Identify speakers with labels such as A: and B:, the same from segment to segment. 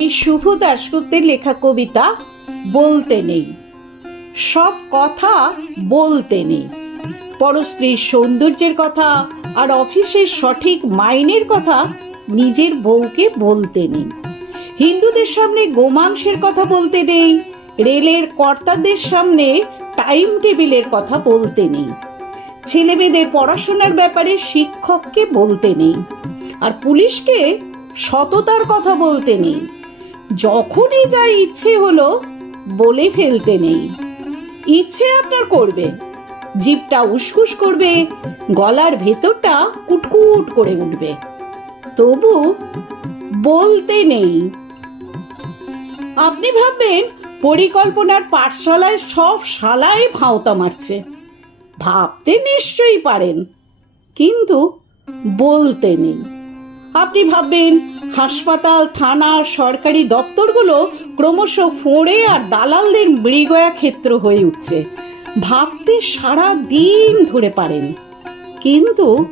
A: এই শুভ দাশগুপ্তের লেখা কবিতা বলতে নেই। সব কথা বলতে নেই। পরস্ত্রীর সৌন্দর্যের কথা আর অফিসের সঠিক মাইনের কথা নিজের বউকে বলতে নেই। হিন্দুদের সামনে গোমাংসের কথা বলতে নেই। রেলের কর্তাদের সামনে টাইম টেবিলের কথা বলতে নেই। ছেলেমেয়েদের পড়াশোনার ব্যাপারে শিক্ষককে বলতে নেই। আর পুলিশকে সততার কথা বলতে নেই। যখনই যা ইচ্ছে হলো বলে ফেলতে নেই। ইচ্ছে আপনার করবে। জিভটা উসকুস করবে, গলার ভেতরটা কুটকুট করে উঠবে। তবু বলতে নেই। আপনি ভাববেন, পরিকল্পনার পাঠশালায় সব শালায় ভাওতা মারছে। ভাবতে নিশ্চয়ই পারেন, কিন্তু বলতে নেই। আপনি ভাববেন, হাসপাতাল, থানা, সরকারি দপ্তরগুলো ক্রমশ ফোঁড়ে আর দালালদের মৃগয়া ক্ষেত্র হয়ে উঠছে। ভাবতে সারা দিন ধরে পারেন। কিন্তু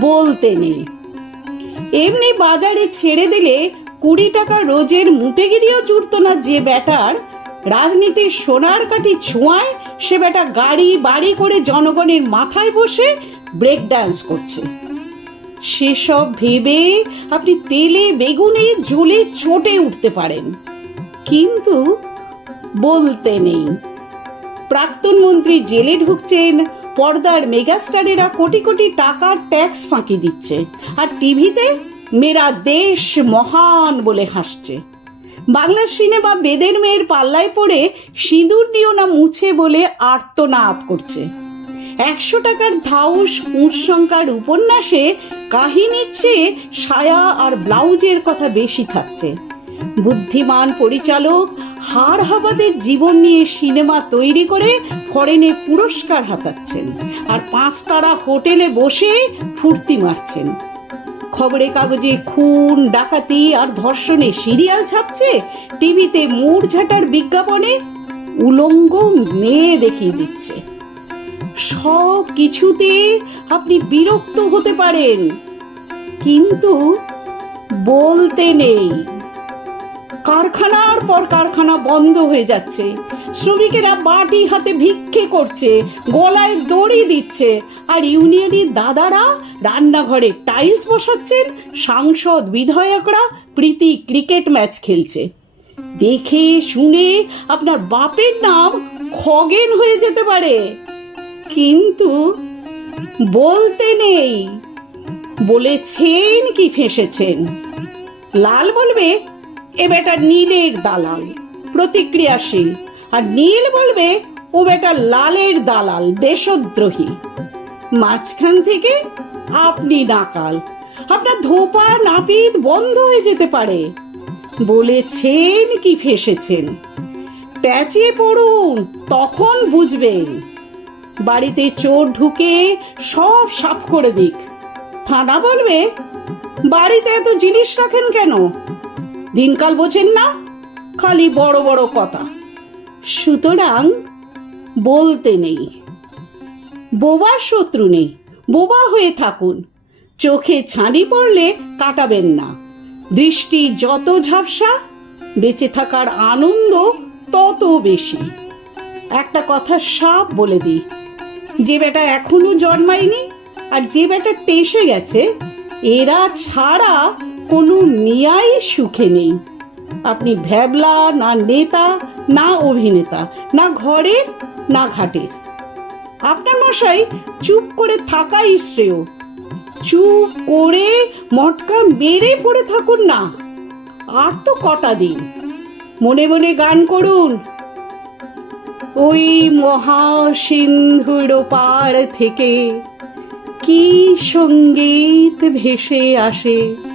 A: বলতে নেই। এমনি বাজারে ছেড়ে দিলে কুড়ি টাকা রোজের মুটেগিরিও জুটতো না যে ব্যাটার। রাজনীতির সোনার কাঠি ছোঁয়ায় সে বেটা গাড়ি বাড়ি করে জনগণের মাথায় বসে ব্রেক ডান্স করছে। সেসব ভেবে আপনি তেলে, বেগুনে জ্বলে চটে উঠতে পারেন। কিন্তু বলতে নেই। প্রাক্তন মন্ত্রী জেলে ঢুকছেন, পর্দার মেগাস্টারেরা কোটি কোটি টাকার ট্যাক্স ফাঁকি দিচ্ছে আর টিভিতে মেরা দেশ মহান বলে হাসছে। বাংলা সিনেমা বেদের মেয়ের পাল্লায় পড়ে সিঁদুর নিও না মুছে বলে আর্তনাদ করছে। একশো টাকার ধাউস সংখ্যার উপন্যাসে কাহিনীর চেয়ে সায়া আর ব্লাউজের কথা বেশি থাকছে। বুদ্ধিমান পরিচালক হাড় হাবাদের জীবন নিয়ে সিনেমা তৈরি করে ফরেনে পুরস্কার হাতাচ্ছেন আর পাঁচতারা হোটেলে বসে ফুর্তি মারছেন। খবরের কাগজে খুন, ডাকাতি আর ধর্ষণে সিরিয়াল ছাপছে, টিভিতে মুড় ঝাঁটার বিজ্ঞাপনে উলঙ্গ মেয়ে দেখিয়ে দিচ্ছে। সব কিছুতে আপনি বিরক্ত হতে পারেন। কিন্তু বলতে নেই। কারখানার পর কারখানা বন্ধ হয়ে যাচ্ছে। শ্রমিকেরা বাটি হাতে ভিক্ষে করছে, গলায় দড়ি দিচ্ছে, আর ইউনিয়নের দাদারা রান্নাঘরে টাইলস বসাচ্ছেন, সাংসদ বিধায়করা প্রীতি ক্রিকেট ম্যাচ খেলছে। দেখে শুনে আপনার বাপের নাম খগেন হয়ে যেতে পারে। কিন্তু বলতে নেই। বলেছেন কি ফেসেছেন? লাল বলবে, এ বেটা নীলের দালাল, প্রতিক্রিয়াশীল। আর নীল বলবে, ও বেটা লালের দালাল, দেশদ্রোহী। মাঝখান থেকে আপনি নাকাল। আপনার ধোপা নাপিত বন্ধ হয়ে যেতে পারে। বলেছেন কি ফেসেছেন? প্যাচে পড়ুন, তখন বুঝবেন। বাড়িতে চোর ঢুকে সব সাফ করে দিক। থানা বলবে, বাড়িতে এত জিনিস রাখেন কেন? দিনকাল বোঝেন না, খালি বড় বড় কথা। সুতরাং বলতে নেই। বোবার শত্রু নেই, বোবা হয়ে থাকুন। চোখে ছানি পড়লে কাটাবেন না। দৃষ্টি যত ঝাপসা, বেঁচে থাকার আনন্দ তত বেশি। একটা কথা সাপ বলে দিই যে বেটা এখনও জন্মায়নি আর যে বেটা টেসে গেছে, এরা ছাড়া কোনো মিয়াই সুখে নেই। আপনি ভ্যাবলা, না নেতা, না অভিনেতা, না ঘরের, না ঘাটের। আপনার মশাই চুপ করে থাকাই শ্রেয়। চুপ করে মটকা মেরে পড়ে থাকুন না। আর তো কটা দিন। মনে মনে গান করুন। ওই মহাসিন্ধুর পার থেকে কি সংগীত ভেসে আসে?